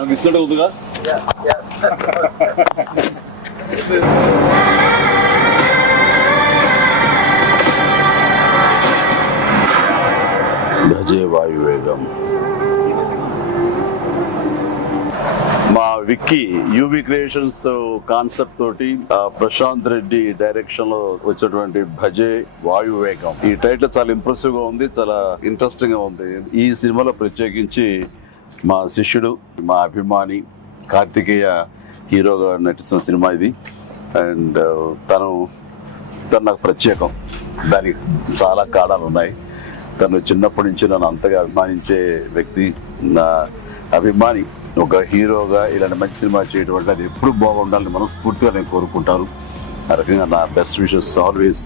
దానికి ఇస్తుంటే ఉందిగా. భజే వాయువేగం. మా విక్కీ యూవి క్రియేషన్స్ కాన్సెప్ట్ తోటి ప్రశాంత్ రెడ్డి డైరెక్షన్ లో వచ్చినటువంటి భజే వాయువేగం. ఈ టైటిల్ చాలా ఇంప్రెసివ్ గా ఉంది, చాలా ఇంట్రెస్టింగ్ గా ఉంది. ఈ సినిమాలో ప్రత్యేకించి మా శిష్యుడు, మా అభిమాని కార్తికేయ హీరోగా నటిస్తున్న సినిమా ఇది. అండ్ తను నాకు ప్రత్యేకం. దానికి చాలా కారణాలు ఉన్నాయి. తను చిన్నప్పటి నుంచి నన్ను అంతగా అభిమానించే వ్యక్తి, నా అభిమాని. ఒక హీరోగా ఇలాంటి మంచి సినిమా చేయడం వల్ల అది ఎప్పుడు బాగుండాలని మనస్ఫూర్తిగా నేను కోరుకుంటాను. ఆ రకంగా నా బెస్ట్ విషెస్ ఆల్వేస్.